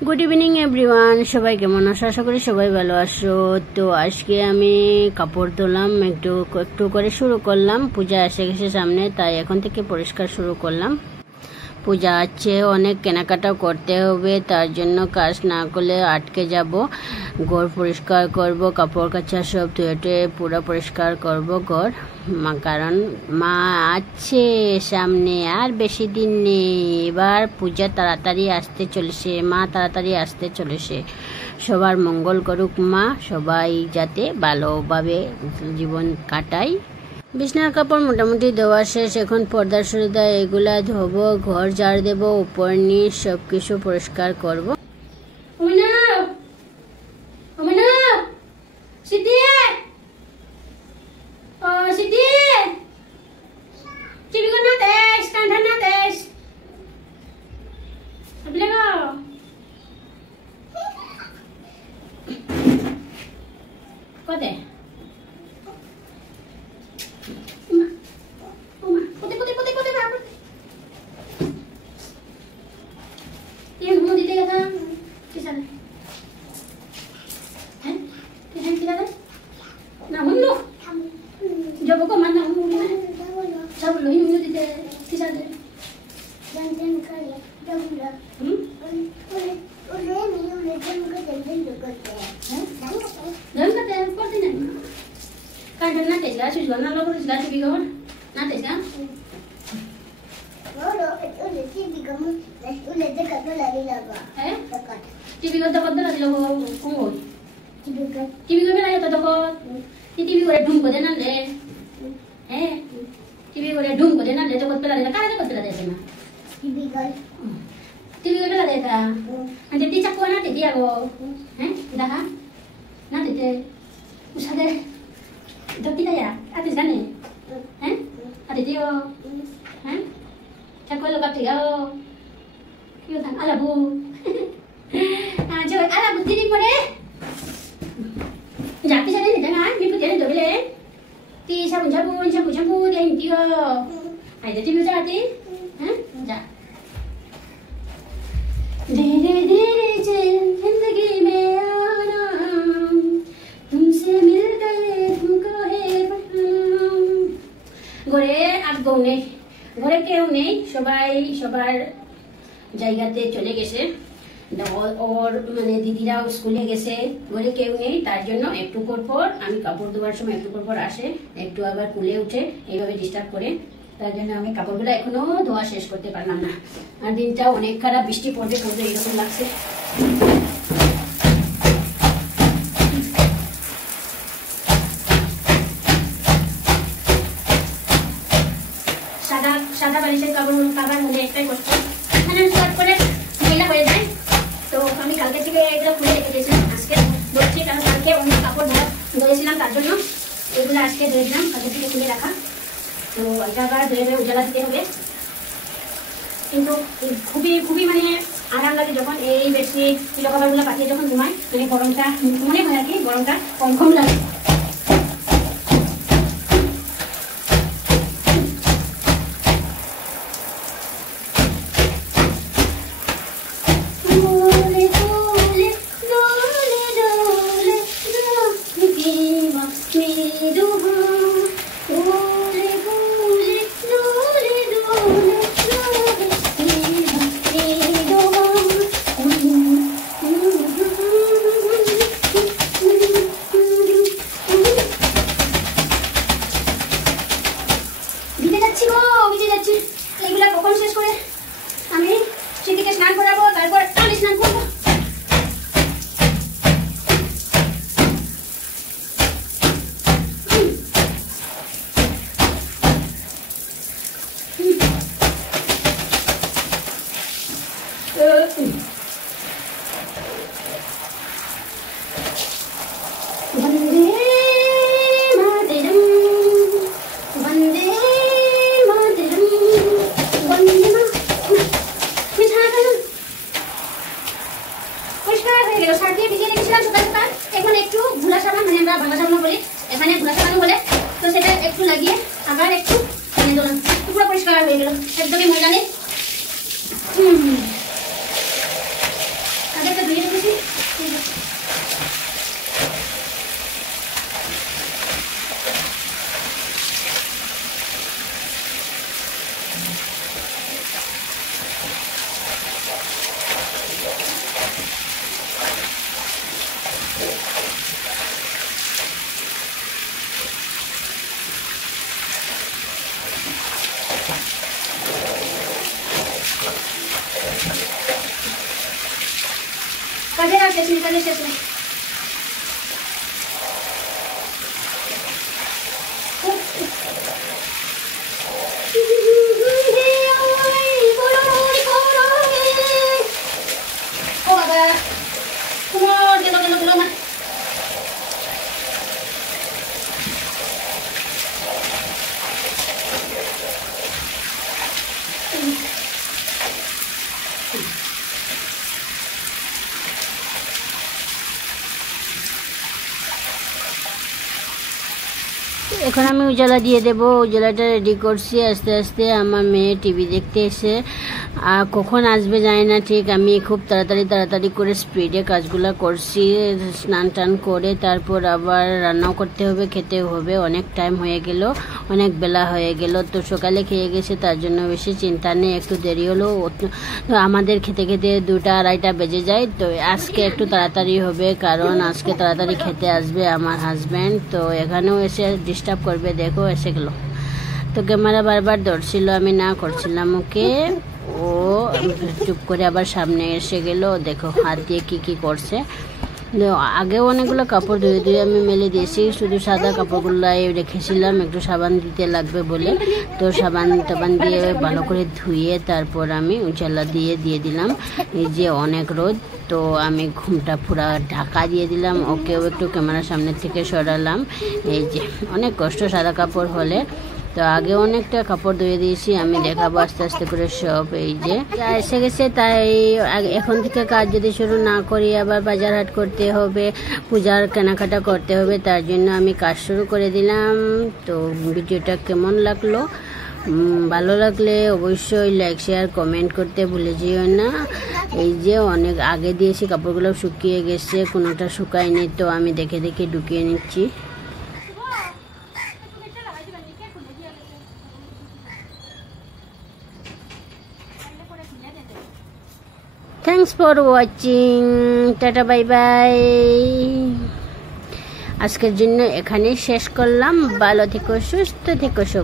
Good evening everyone सबाई केमन आछो आशा करी सबाई भालो आछो। तो आज के आमी कापड़ धोलाम एकटू एकटू करे शुरू करलाम। पूजा एसे गेछे सामने ताई एखन थेके परिष्कार शुरू करलाम। पूजा आछे अनेक केनाकाटा करते होबे तार जन्य काज ना करले आटके जाबो। घर परिष्कार करब कापड़ काचा सब धुए पूरा परिष्कार करब घर कारण मा आछे सामने आर बेशी दिन नेই। एबार पूजा ताड़ाताड़ी आसते चलेছে मा ताड़ाताड़ी आसते चलेছে। सबार मंगल करुक मा सबाई जाते भालोभाবে जीवन काटाय। बिछनार कापड़ मोटामुटी धोया शेष एखन पर्दा सरिदा एगुला धोबो घर झाड़ देब ऊपर नीच सबकिछु परिष्कार करब। घरे केउ नेই सबाई सबार জায়গাতে চলে গেছে और মানে দিদিরাও স্কুলে গেছে ঘরে কেউ নেই তার জন্য একটু পর আমি কাপড় ধোয়ার সময় একটু পর আসে একটু আবার কুলে উঠে এইভাবে ডিস্টার্ব করে তার জন্য আমি কাপড়গুলো এখনো ধোয়া শেষ করতে পারলাম না। আর দিনটা অনেক খারাপ বৃষ্টি পড়বে পড়বে এরকম লাগছে। সাদা সাদা বালিশের কাভার হলে একটাই কষ্ট এখানে শর্ট করে ময়লা হয়ে যায়। তো আমি কালকে থেকে এগুলো খুলে রেখে দিয়েছিলাম আজকে ধুচ্ছি কারণ কালকে অনেক কাপড় ধুয়েছিলাম তার জন্য এগুলো আজকে ধুয়ে দিলাম কালকে থেকে খুলে রাখা। তো এটা আবার ধুয়ে উজালা দিতে হবে কিন্তু খুবই খুবই মানে আরাম লাগে যখন এই বেডশিট পিলো কভারগুলো পাঠিয়ে যখন ঘুমাই মানে গরমটা মনে হয় আর কি গরমটা কম কম লাগে। হয়ে গেল একদমই মজা নেই। তাদের কাজের আর শেষ নেই, কাজের শেষ নেই। ও বাবা, তোমার গেল গেল গেল না। এখন আমি উজালা দিয়ে দেব। উজালাটা রেডি করছি। আস্তে আস্তে আমার মেয়ে টিভি দেখতে এসে কখন আসবে জানি না ঠিক। আমি খুব তাড়াতাড়ি করে স্পিডে কাজগুলো করছি। স্নান টান করে তারপর আবার রান্নাও করতে হবে, খেতেও হবে। অনেক টাইম হয়ে গেল, অনেক বেলা হয়ে গেল। তো সকালে খেয়ে গেছে, তার জন্য বেশি চিন্তা নেই। একটু দেরি হলো, আমাদের খেতে খেতে 2টা 2:30 বেজে যায়। তো আজকে একটু তাড়াতাড়ি হবে, কারণ আজকে তাড়াতাড়ি খেতে আসবে আমার হাজব্যান্ড। তো এখানেও এসে ডিস্টার্ব করবে। দেখো এসে গেল। তো ক্যামেরা বারবার ধরছিল, আমি না করছিলাম ওকে। ও চুপ করে আবার সামনে এসে গেল। দেখো হাত দিয়ে কি করছে। আগেও অনেকগুলো কাপড় ধুয়ে আমি মেলে দিয়েছি, শুধু সাদা কাপড়গুলাই রেখেছিলাম একটু সাবান দিতে লাগবে বলে। তো সাবান দিয়ে ভালো করে ধুয়ে তারপর আমি উজালা দিয়ে দিলাম। এই যে অনেক রোদ, তো আমি ঘুমটা পুরা ঢাকা দিয়ে দিলাম। ওকেও একটু ক্যামেরার সামনে থেকে সরালাম। এই যে অনেক কষ্ট সাদা কাপড় হলে। তো আগে অনেকটা কাপড় ধুয়ে দিয়েছি, আমি দেখাবো আস্তে আস্তে করে সব। এই যে এসে গেছে, তাই এখন থেকে কাজ যদি শুরু না করি আবার বাজার হাট করতে হবে, পূজার কেনাকাটা করতে হবে। তার জন্য আমি কাজ শুরু করে দিলাম। তো ভিডিওটা কেমন লাগলো, ভালো লাগলে অবশ্যই লাইক শেয়ার কমেন্ট করতে ভুলে যেও না। এই যে অনেক আগে দিয়েছি, কাপড়গুলো শুকিয়ে গেছে, কোনোটা শুকায়নি। তো আমি দেখে দেখে ঢুকিয়ে নিচ্ছি। Thanks for watching. Tata bye bye. আজকের জন্য এখানেই শেষ করলাম। ভালো থেকো, সুস্থ থেকো সব।